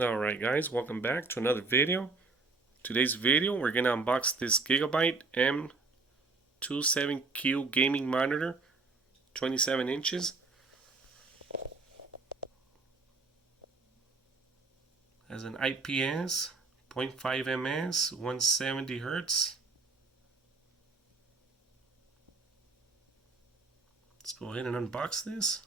Alright guys, welcome back to another video. Today's video we're gonna unbox this Gigabyte M27Q gaming monitor, 27 inches. Has an IPS, 0.5 ms, 170 Hz. Let's go ahead and unbox this.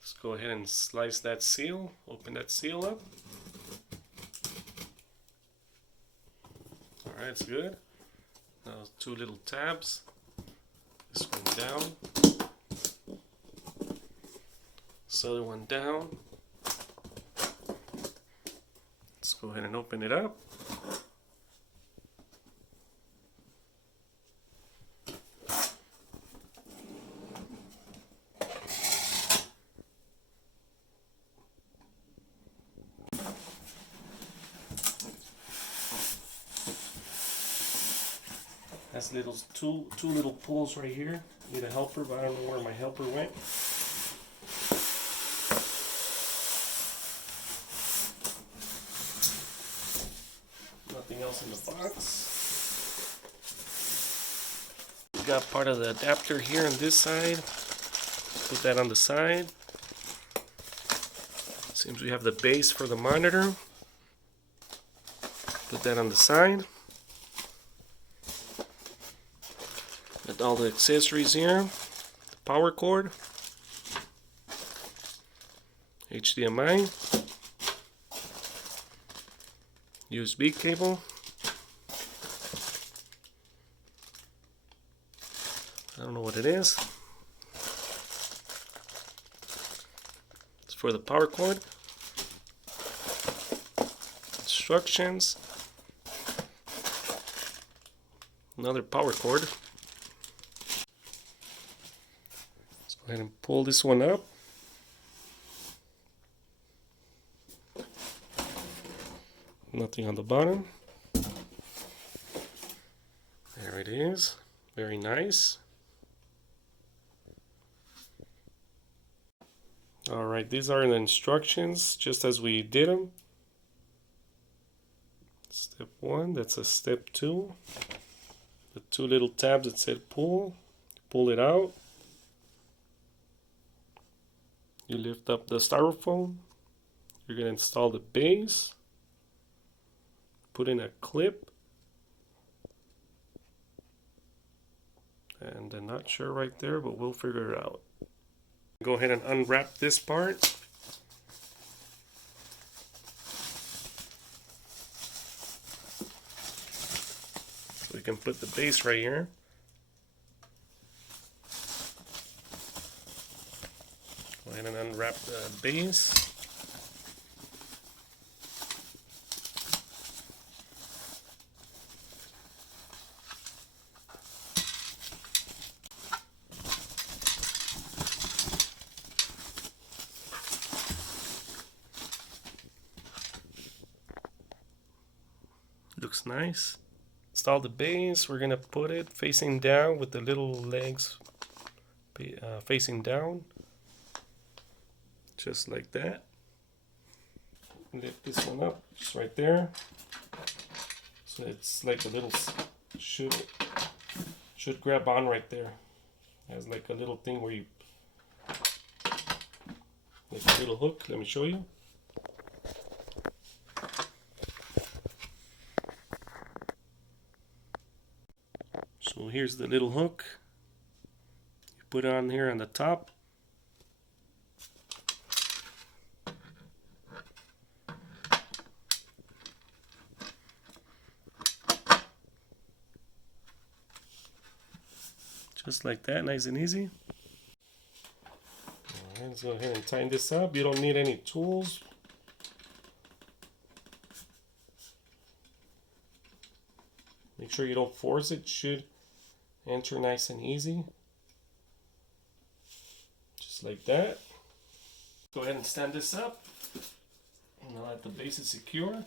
Let's go ahead and slice that seal, open that seal up. Alright, it's good. Now two little tabs. This one down. This other one down. Let's go ahead and open it up. Has little two little pulls right here. Need a helper, but I don't know where my helper went. Nothing else in the box. We got part of the adapter here on this side. Put that on the side. Seems we have the base for the monitor. Put that on the side. Got all the accessories here. The power cord. HDMI. USB cable. I don't know what it is. It's for the power cord. Instructions. Another power cord. Let's go ahead and pull this one up. Nothing on the bottom. There it is. Very nice. Alright, these are the instructions just as we did them. Step 1, that's a step 2. The two little tabs that said pull. Pull it out. You lift up the styrofoam. You're going to install the base. Put in a clip. And I'm not sure right there, but we'll figure it out. Go ahead and unwrap this part. So we can put the base right here. Go ahead and unwrap the base. Looks nice. Install the base. We're gonna put it facing down with the little legs facing down, just like that. Lift this one up, just right there. So it's like a little should grab on right there. It has like a little thing where you like a little hook. Let me show you. So here's the little hook. You put it on here on the top. Just like that, nice and easy. Alright, let's go ahead and tighten this up. You don't need any tools. Make sure you don't force it. Should enter nice and easy. Just like that. Go ahead and stand this up. Now that the base is secure,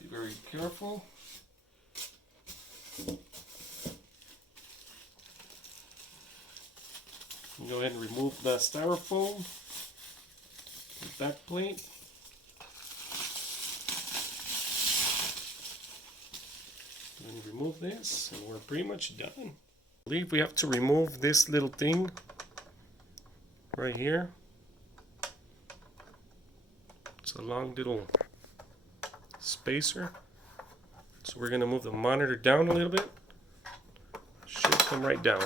be very careful. Go ahead and remove the styrofoam, the back plate. And remove this, and we're pretty much done. I believe we have to remove this little thing right here. It's a long little spacer. So we're going to move the monitor down a little bit. Should come right down.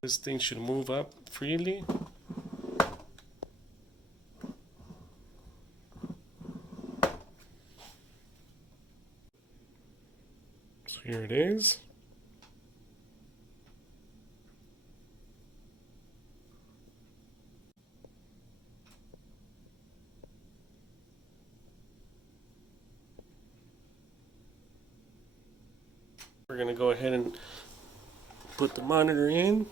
This thing should move up freely. So here it is. We're going to go ahead and put the monitor in.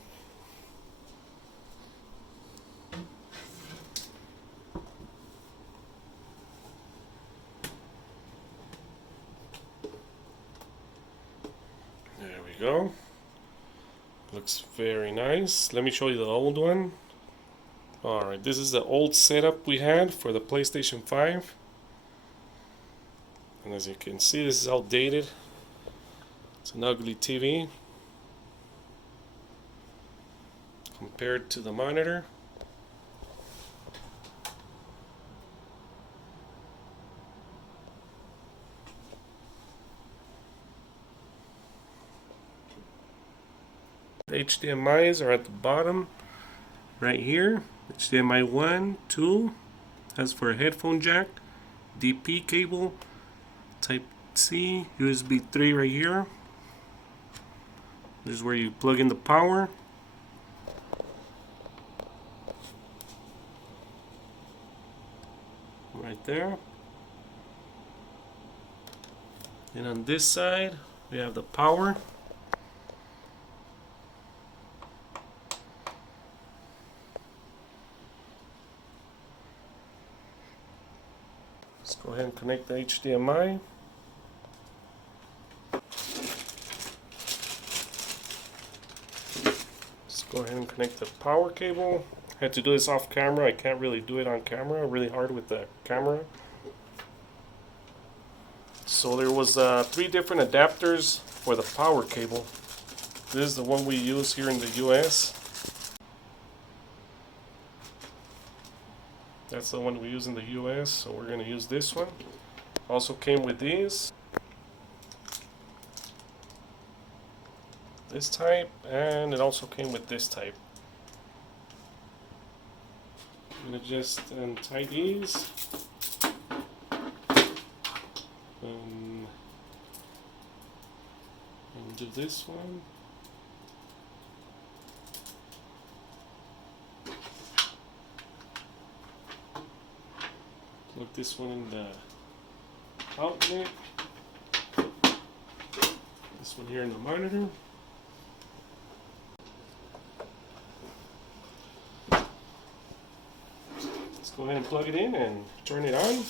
There we go. Looks very nice. Let me show you the old one. Alright, this is the old setup we had for the PlayStation 5. And as you can see, this is outdated. It's an ugly TV compared to the monitor. The HDMIs are at the bottom right here. HDMI 1, 2 has for a headphone jack, DP cable, Type C, USB 3 right here. This is where you plug in the power. Right there. And on this side, we have the power. Let's go ahead and connect the HDMI. Go ahead and connect the power cable. I had to do this off camera. I can't really do it on camera. Really hard with the camera. So there was 3 different adapters for the power cable. This is the one we use here in the US. That's the one we use in the US, so we're going to use this one. Also came with these. This type, and it also came with this type. I'm going to just untie these. And do this one. Plug this one in the outlet. This one here in the monitor. Go ahead and plug it in and turn it on.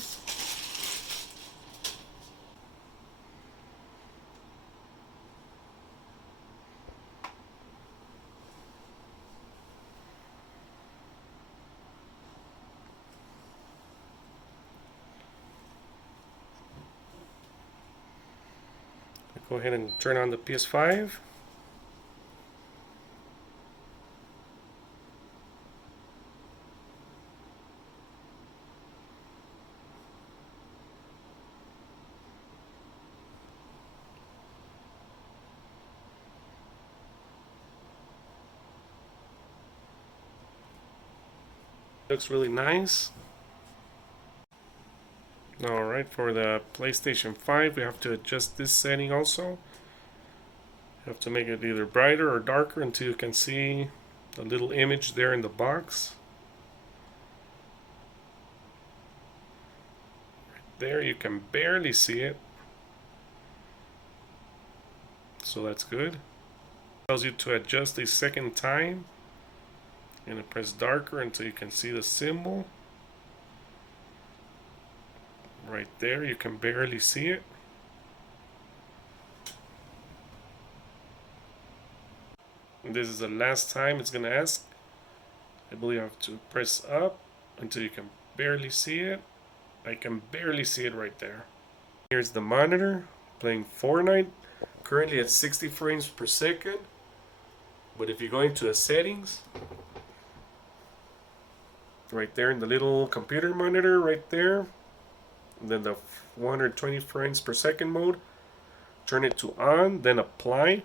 Go ahead and turn on the PS5. Looks really nice. Alright, for the PlayStation 5 we have to adjust this setting also. You have to make it either brighter or darker until you can see the little image there in the box. Right there, you can barely see it. So that's good. It tells you to adjust a second time. And to press darker until you can see the symbol. Right there, you can barely see it. And this is the last time it's gonna ask. I believe I have to press up until you can barely see it. I can barely see it right there. Here's the monitor playing Fortnite, currently at 60 frames per second. But if you go into the settings, right there in the little computer monitor right there, and then the 120 frames per second mode, turn it to on, then apply,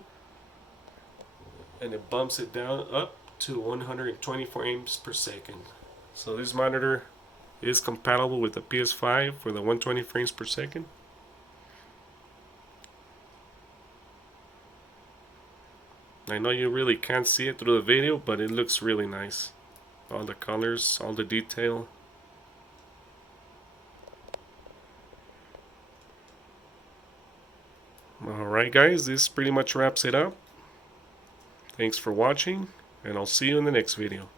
and it bumps it down up to 120 frames per second. So this monitor is compatible with the PS5 for the 120 frames per second. I know you really can't see it through the video, but it looks really nice. All the colors, all the detail. Alright guys, this pretty much wraps it up. Thanks for watching, and I'll see you in the next video.